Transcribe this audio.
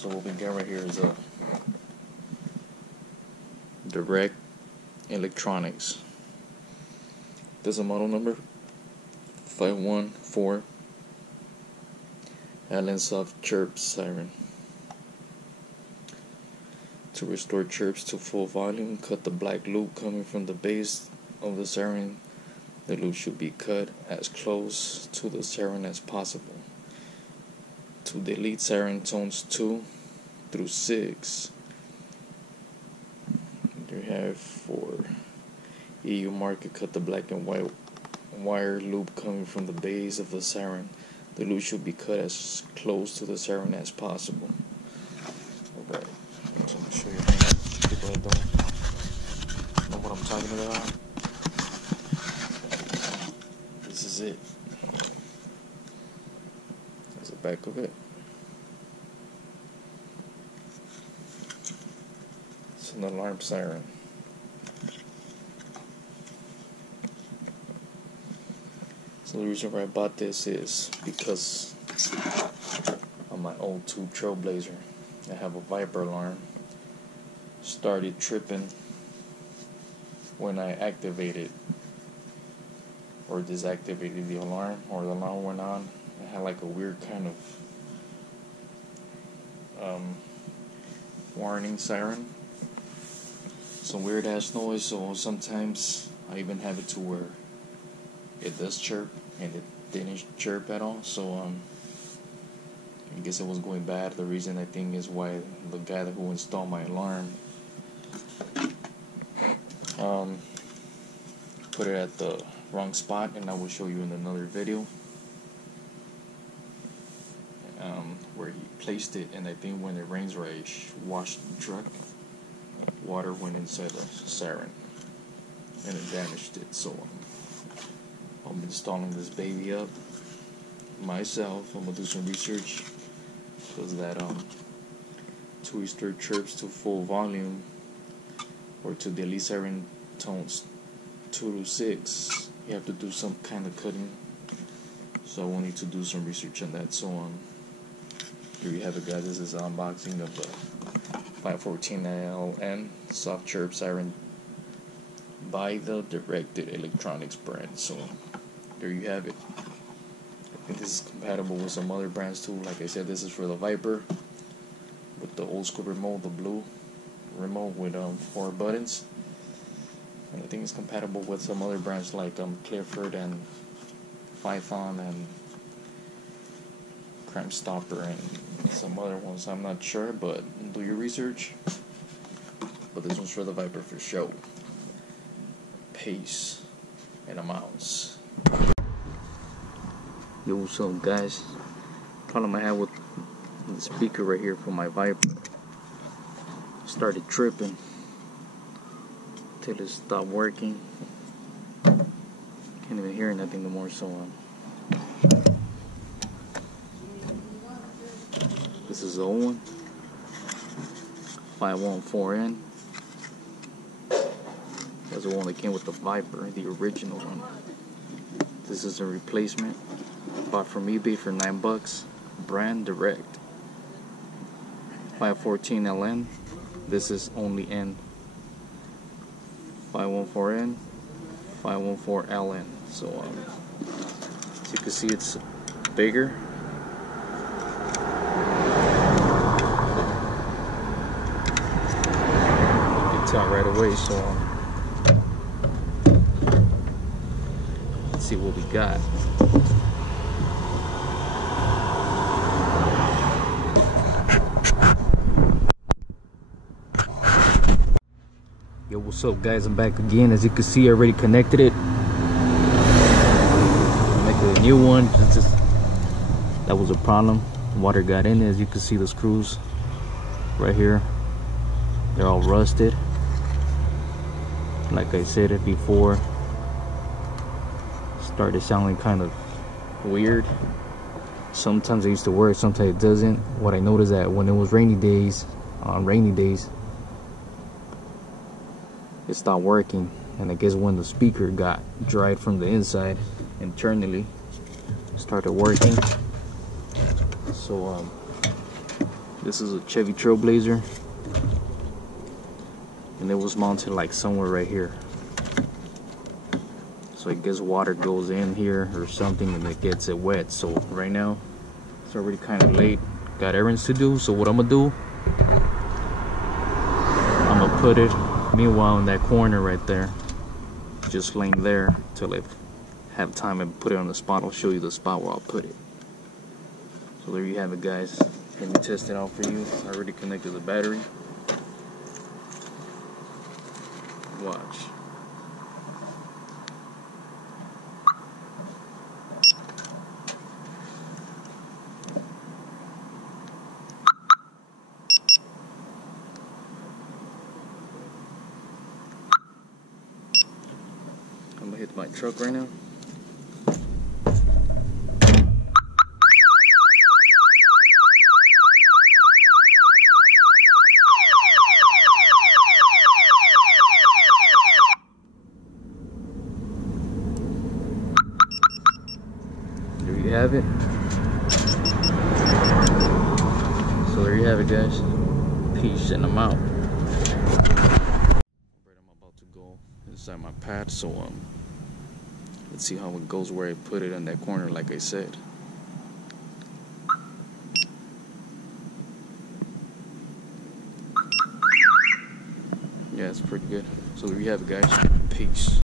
So what we got right here is a direct electronics. There's a model number 514 Allen Soft Chirp Siren. To restore chirps to full volume, cut the black loop coming from the base of the siren. The loop should be cut as close to the siren as possible. To delete siren tones 2 through 6. There you have for EU market, cut the black and white wire loop coming from the base of the siren. The loop should be cut as close to the siren as possible. Alright, so I'm going to show you people that don't know what I'm talking about. This is it. That's the back of it. It's an alarm siren. So the reason why I bought this is because on my old Trailblazer, I have a Viper alarm. Started tripping when I activated or deactivated the alarm, or the alarm went on. It had like a weird kind of warning siren, some weird ass noise. So sometimes I even have it to where it does chirp, and it didn't chirp at all. So I guess it was going bad. The reason I think is why the guy who installed my alarm put it at the wrong spot, and I will show you in another video where he placed it. And I think when it rains, where I washed the truck, water went inside the siren and it damaged it. So I'm installing this baby up myself. I'm gonna do some research, because that to restore chirps to full volume, or to delete siren tones 2 to 6, you have to do some kind of cutting. So I will need to do some research on that. So here you have it, guys. This is an unboxing of the 514 LN Soft Chirp Siren by the Directed Electronics brand. So there you have it. I think this is compatible with some other brands too. Like I said, this is for the Viper with the old school remote, the blue remote with 4 buttons. And I think it's compatible with some other brands like Clifford and Python and Crime Stopper and some other ones. I'm not sure, but do your research. But this one's for the Viper for show. Peace and a mouse. Yo, what's up, guys? Problem I had with the speaker right here for my Viper. Started tripping till it stopped working. Can't even hear nothing no more. So this is the old one, 514N. That's the one that came with the Viper, the original one. This is a replacement. Bought from eBay for $9. Brand direct. 514 LN. This is only N. 514N. 514 LN. So as you can see, it's bigger. You can tell right away. So let's see what we got. Yo, what's up, guys? I'm back again. As you can see, I already connected it. Make a new one. Just that was a problem. Water got in. As you can see, the screws right here, they're all rusted. Like I said it before, started sounding kind of weird. Sometimes it used to work, sometimes it doesn't. What I noticed that when it was rainy days, it stopped working, and I guess when the speaker got dried from the inside internally, it started working. So This is a Chevy Trailblazer, and it was mounted like somewhere right here. So I guess water goes in here or something and it gets it wet. So right now it's already kind of late. Got errands to do. So what I'm gonna do, I'm gonna put it meanwhile in that corner right there, just laying there till I have time and put it on the spot. I'll show you the spot where I'll put it. So there you have it, guys. Let me test it out for you. I already connected the battery. Watch. I'm gonna hit my truck right now. There you have it. So there you have it, guys. Peace, and I'm out. I'm about to go inside my pad, so let's see how it goes where I put it in that corner, like I said. Yeah, it's pretty good. So there you have it, guys. Peace.